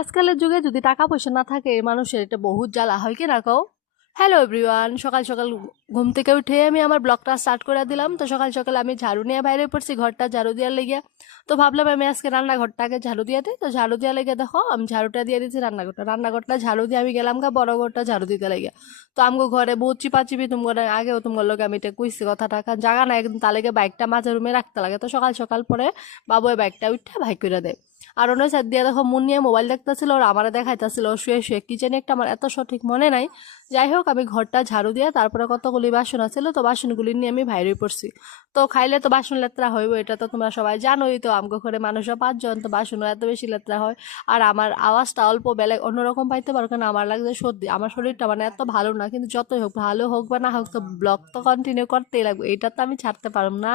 আজকালের যুগে যদি টাকা পয়সা না থাকে মানুষের এটা বহুত জ্বালা হয় কি না কও। হ্যালো এভরিওয়ান, সকাল সকাল ঘুম থেকে উঠে আমি আমার ব্লগটা স্টার্ট করে দিলাম। তো সকাল সকাল আমি ঝাড়ু নিয়ে বাইরে পড়ছি ঘরটা ঝাড়ু দেওয়ার লেগে। তো ভাবলাম আমি আজকে রান্নাঘরটাকে ঝাড়ু দিয়ে দিই। তো ঝাড়ু দেওয়ার লেগে দেখো আমি ঝাড়ুটা দিয়ে দিচ্ছি রান্নাঘরটা ঝাড়ু দিয়ে আমি গেলাম গা বড় ঘরটা ঝাড়ু দিতে লেগে। তো আমগো ঘরে বহুত চিপাচিপি তোমার আগেও তোমার লোক আমি এটা কইছি কথাটা, কারণ জায়গা না একদম তালেগে বাইকটা মাঝে রুমে রাখতে লাগে। তো সকাল সকাল পরে বাবু ওই বাইকটা উঠে ভাই করে দেয়। আর অন্য সাইড দিয়ে দেখো মুন নিয়ে মোবাইল দেখতেছিল আর আমারে দেখাইতেছিল শুয়ে শুয়ে কি জানি একটা, আমার এত সঠিক মনে নাই। যাই হোক আমি ঘরটা ঝাড়ু দিয়ে তারপরে কতগুলি বাসন আছিল, তো বাসনগুলি নিয়ে আমি বাইরে পড়ছি। তো খাইলে তো বাসন লেত্রা হইব, এটা তো তোমরা সবাই জানোই। তো আমগো ঘরে মানুষও 5 জন, তো বাসনও এত বেশি লেত্রা হয়। আর আমার আওয়াজটা অল্প বেলেগ অন্যরকম পাইতে পারো, কারণ আমার লাগছে সর্দি। আমার শরীরটা মানে এত ভালো না, কিন্তু যতই হোক ভালো হোক বা না হোক তো ব্লগ তো কন্টিনিউ করতেই লাগবে, এটা তো আমি ছাড়তে পারব না।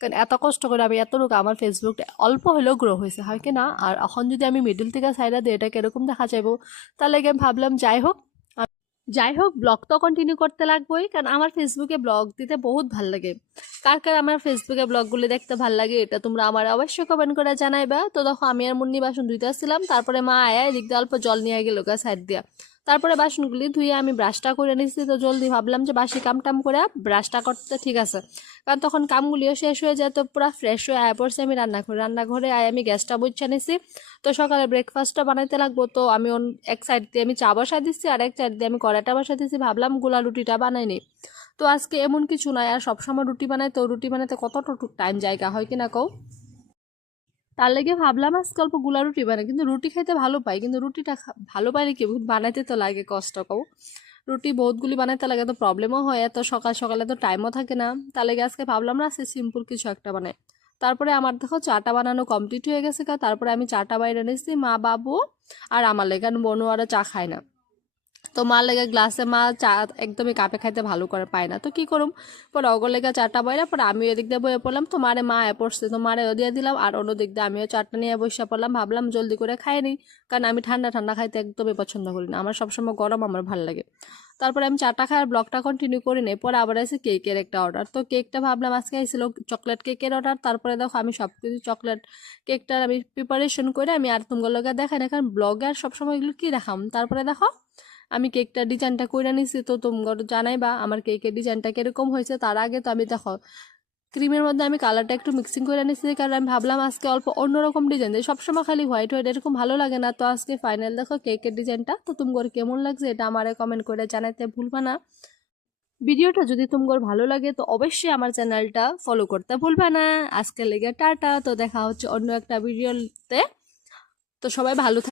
কারণ এত কষ্ট করে আমি এতটুকু আমার ফেসবুকটা অল্প হলেও গ্রো হয়েছে হয় কি না। আর এখন যদি আমি মিডল থেকে সাইডা দিই এটা কিরকম দেখা যাবো। তার লাগে আমি ভাবলাম যাই হোক ব্লগ তো কন্টিনিউ করতে লাগবেই, কারণ আমার ফেসবুকে ব্লগ দিতে বহুত ভাল লাগে। কার কার আমার ফেসবুকে ব্লগগুলি দেখতে ভাল লাগে এটা তোমরা আমার অবশ্যই কমেন্ট করে জানাইবা। তো দেখো আমি আর মুন্নি বাসন ধুইতে আসছিলাম, তারপরে মা আয়া এদিক দিয়ে অল্প জল নিয়ে গেল গা সাইড দিয়া। তারপরে বাসনগুলি ধুয়ে আমি ব্রাশটা করে নিচ্ছি। তো জলদি ভাবলাম যে বাসি কাম টাম করে ব্রাশটা করতে ঠিক আছে, কারণ তখন কামগুলিও শেষ হয়ে যায়। তো পুরো ফ্রেশ হয়ে আয়া পড়ছি আমি রান্নাঘরে আয় আমি গ্যাসটা বুঝছে নিছি। তো সকালে ব্রেকফাস্টটা বানাইতে লাগবো, তো আমি এক সাইড দিয়ে আমি চা বসাই দিচ্ছি আর এক সাইড দিয়ে আমি কড়াইটা বসাই দিচ্ছি। ভাবলাম গোলা রুটিটা বানাইনি। তো আজকে এমন কিছু নয়, আর সবসময় রুটি বানাই তো রুটি বানাতে কতটুকু টাইম জায়গা হয় কিনা কও। তার লেগে ভাবলাম আজকে অল্প গুলা রুটি বানাই, কিন্তু রুটি খাইতে ভালো পাই, কিন্তু রুটিটা ভালো পাইলে কি বহুত বানাইতে তো লাগে কষ্ট কও। রুটি বহুতগুলি বানাইতে লাগে তো প্রবলেমও হয়, এত সকাল সকালে তো টাইমও থাকে না। তার লেগে আজকে ভাবলাম না আজকে সিম্পল কিছু একটা বানাই। তারপরে আমার দেখো চাটা বানানো কমপ্লিট হয়ে গেছে, তারপরে আমি চাটা বাইরে নিয়েছি মা বাবু আর আমার লেগে, কারণ বনু আর চা খায় না। তো মার লেগে গ্লাসে মা চা একদমই কাপে খাইতে ভালো করে পায় না, তো কি করুম। পরে অগর লেগে চাটা বইরা পরে আমি এদিক দিয়ে বয়ে পড়লাম। তো মারে মা পড়ছে, তো মারে দিয়ে দিলাম আর অন্য দিক দিয়ে আমিও চাটা নিয়ে বসে পড়লাম। ভাবলাম জলদি করে খাই নিই, কারণ আমি ঠান্ডা ঠান্ডা খাইতে একদমই পছন্দ করি না, আমার সবসময় গরম আমার ভালো লাগে। তারপরে আমি চাটা খাই আর ব্লগটা কন্টিনিউ করি নাই। পরে আবার আছে কেকের একটা অর্ডার, তো কেকটা ভাবলাম আজকে আইছিল চকলেট কেকের অর্ডার। তারপরে দেখো আমি সব কিছু চকলেট কেকটার আমি প্রিপারেশন করে আমি আর তোমার লগে দেখাই না, কারণ ব্লগে আর সবসময় এগুলো কি দেখাম। তারপরে দেখো আমি কেকটার ডিজাইনটা কইরা নিছি, তো তোমরা জানাইবা আমার কেকের ডিজাইনটা কিরকম হয়েছে। তার আগে তো আমি দেখো ক্রিমের মধ্যে আমি কালারটা একটু মিক্সিং করে নিছি, কারণ আমি ভাবলাম আজকে অল্প অন্যরকম ডিজাইন দিই, সবসময় খালি হোয়াইট হোয়াইট এরকম ভালো লাগে না। তো আজকে ফাইনাল দেখো কেকের ডিজাইনটা, তো তোমার কেমন লাগছে এটা আমারে কমেন্ট করে জানাইতে ভুলবা না। ভিডিওটা যদি তোমার ভালো লাগে তো অবশ্যই আমার চ্যানেলটা ফলো করতে ভুলবা না। আজকে লেগে টাটা, তো দেখা হচ্ছে অন্য একটা ভিডিওতে। তো সবাই ভালো